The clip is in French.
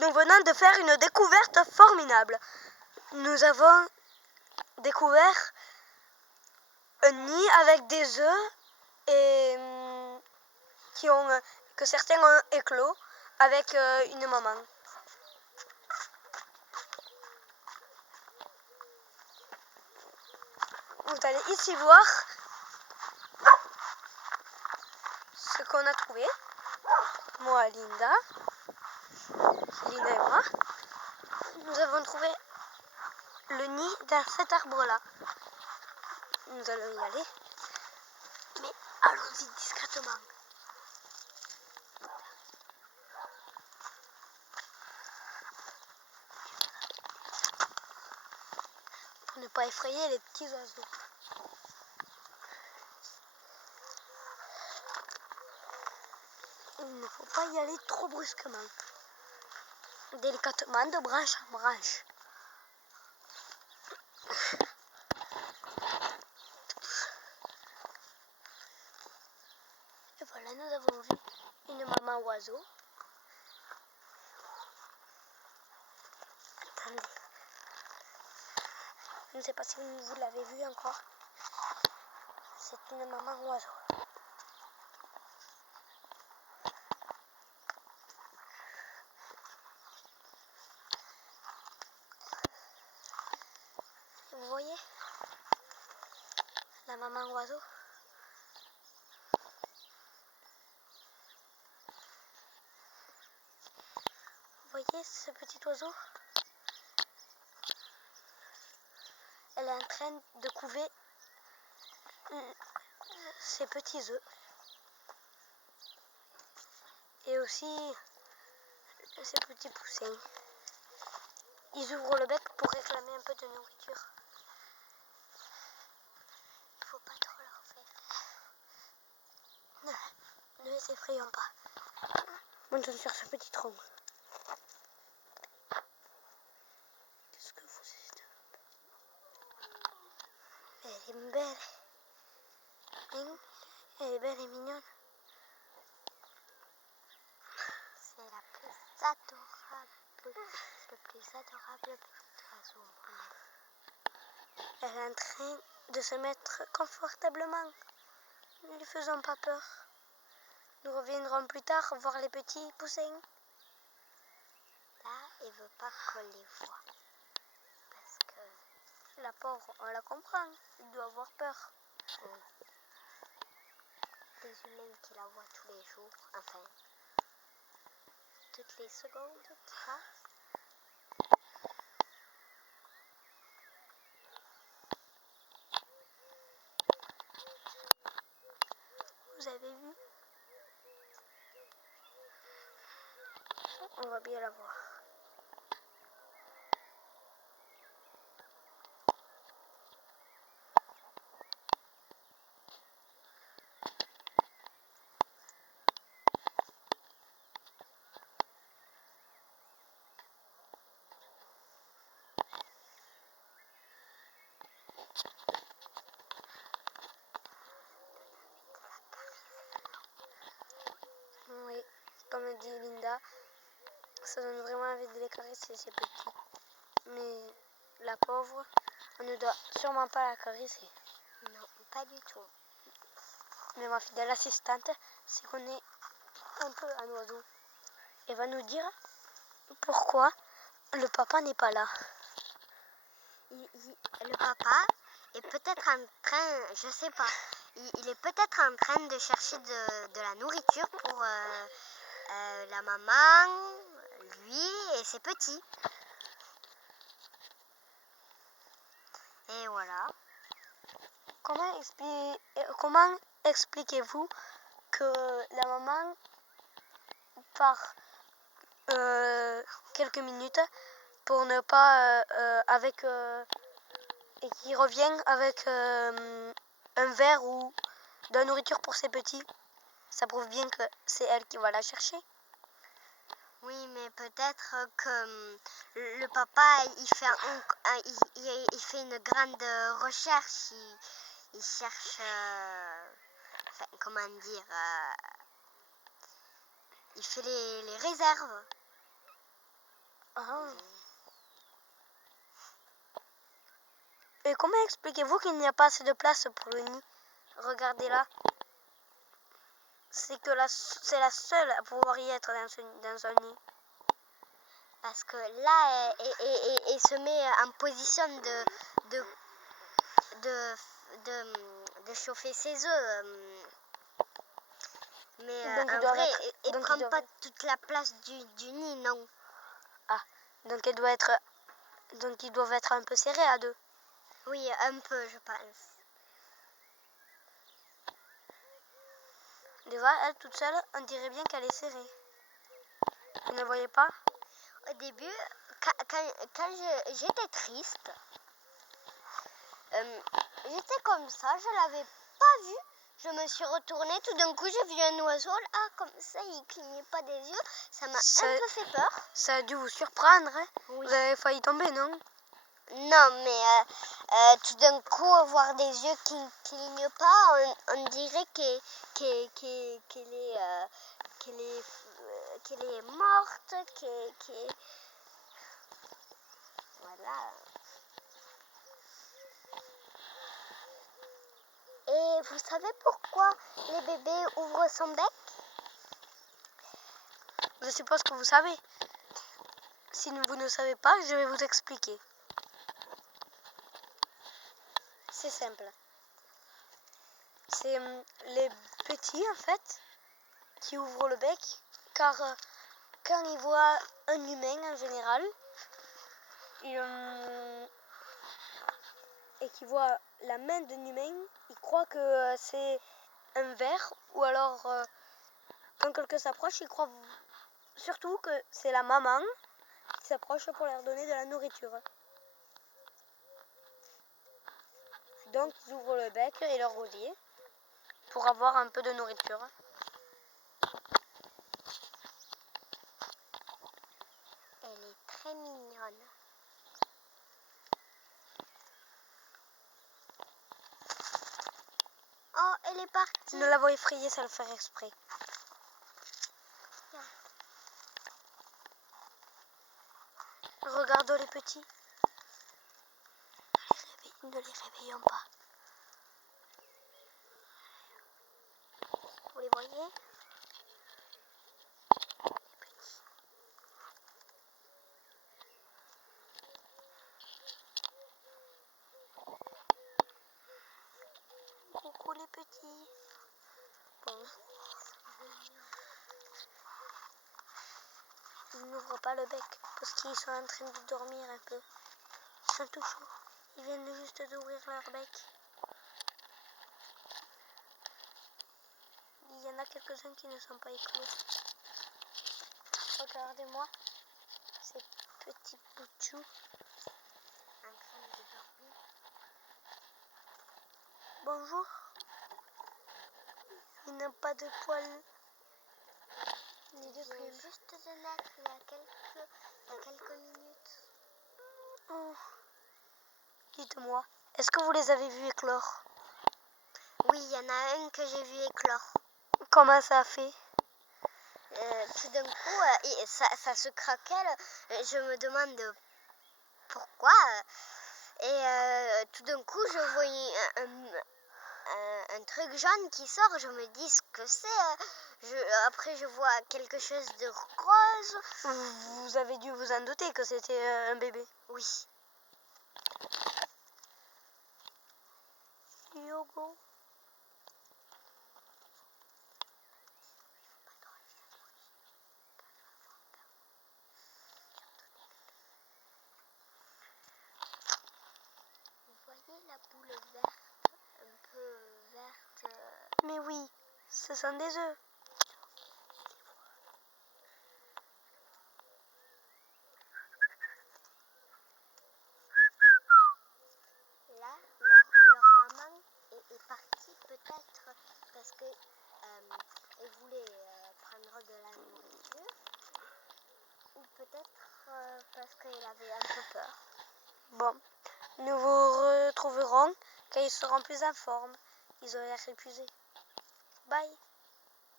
Nous venons de faire une découverte formidable. Nous avons découvert un nid avec des œufs et que certains ont éclos avec une maman. Vous allez ici voir ce qu'on a trouvé. Moi, Linda et moi, nous avons trouvé le nid dans cet arbre-là. Nous allons y aller, mais allons-y discrètement. Pour ne pas effrayer les petits oiseaux. Il ne faut pas y aller trop brusquement. Délicatement de branche en branche. Et voilà, nous avons vu une maman oiseau. Attendez. Je ne sais pas si vous l'avez vu encore. C'est une maman oiseau. Vous voyez la maman oiseau? Vous voyez ce petit oiseau? Elle est en train de couver ses petits œufs. Et aussi ses petits poussins. Ils ouvrent le bec pour réclamer un peu de nourriture. Il ne faut pas trop leur faire. Ne les effrayons pas. Montons sur ce petit tronc. Qu'est-ce que vous êtes? Elle est belle. Hein? Elle est belle et mignonne. C'est la plus adorable, le plus adorable oiseau. Elle est en train de se mettre confortablement. Ne lui faisons pas peur. Nous reviendrons plus tard voir les petits poussins. Là, il ne veut pas qu'on les voit. Parce que la pauvre, on la comprend. Il doit avoir peur. Des humains qui la voient tous les jours. Enfin, toutes les secondes qui passent. Vous avez vu? On va bien la voir. Oui, comme dit Linda, ça donne vraiment envie de les caresser, ces petits. Mais la pauvre, on ne doit sûrement pas la caresser. Non, pas du tout. Mais ma fidèle assistante, c'est qu'on est un peu un oiseau. Elle va nous dire pourquoi le papa n'est pas là. Le papa est peut-être en train, je sais pas, il est peut-être en train de chercher de la nourriture pour la maman, lui et ses petits. Et voilà. Comment expliquez-vous que la maman part quelques minutes pour ne pas et qui revient avec un verre ou de la nourriture pour ses petits? Ça prouve bien que c'est elle qui va la chercher. Oui, mais peut-être que le papa, il fait une grande recherche. Il cherche, enfin, comment dire, il fait les réserves. Ah. Et comment expliquez-vous qu'il n'y a pas assez de place pour le nid? Regardez là. C'est c'est la seule à pouvoir y être dans un nid. Parce que là, elle se met en position de chauffer ses œufs. Mais Donc, en vrai, elle ne prend pas toute la place du nid, non. Ah, donc ils doivent être un peu serrés à deux. Oui, un peu, je pense. Des fois, elle toute seule, on dirait bien qu'elle est serrée. Vous ne voyez pas? Au début, quand j'étais triste, j'étais comme ça, je l'avais pas vu. Je me suis retournée, tout d'un coup j'ai vu un oiseau, comme ça, il clignait pas des yeux. Ça m'a un peu fait peur. Ça a dû vous surprendre, hein? Oui. Vous avez failli tomber, non? Non, mais tout d'un coup, voir des yeux qui ne clignent pas, on dirait qu'elle est morte, Voilà. Et vous savez pourquoi les bébés ouvrent son bec? Je suppose que vous savez. Si vous ne savez pas, je vais vous expliquer. C'est simple. C'est les petits, en fait, qui ouvrent le bec, car quand ils voient un humain en général, et qu'ils voient la main d'un humain, ils croient que c'est un ver, ou alors quand quelqu'un s'approche, ils croient surtout que c'est la maman qui s'approche pour leur donner de la nourriture. Donc ils ouvrent le bec et leur gosier pour avoir un peu de nourriture. Elle est très mignonne. Oh, elle est partie. Ne l'avoir effrayée, ça le faire exprès. Regardons les petits. Ne les réveillons pas. Vous les voyez? Les petits. Coucou les petits. Bonjour. Ils n'ouvrent pas le bec parce qu'ils sont en train de dormir un peu. Ils sont tout chauds. Ils viennent juste d'ouvrir leur bec. Il y en a quelques-uns qui ne sont pas éclos. Regardez-moi ces petits boutchous en train de dormir. Bonjour. Ils n'ont pas de poils. Ni de plumes. Juste de naître il y a quelques minutes. Oh. Dites-moi, est-ce que vous les avez vus éclore? Oui, il y en a un que j'ai vu éclore. Comment ça a fait? Tout d'un coup, ça se craquelle. Je me demande pourquoi. Et tout d'un coup, je vois un truc jaune qui sort. Je me dis ce que c'est. Après, je vois quelque chose de rose. Vous avez dû vous en douter que c'était un bébé. Oui. Yogo. Vous voyez la boule verte, un peu verte. Mais oui, ce sont des œufs. Là, leur maman est partie peut-être parce que elle voulait prendre de la nourriture ou peut-être parce qu'elle avait un peu peur. Bon, nous vous retrouverons quand ils seront plus en forme. Ils ont l'air épuisés. Bye.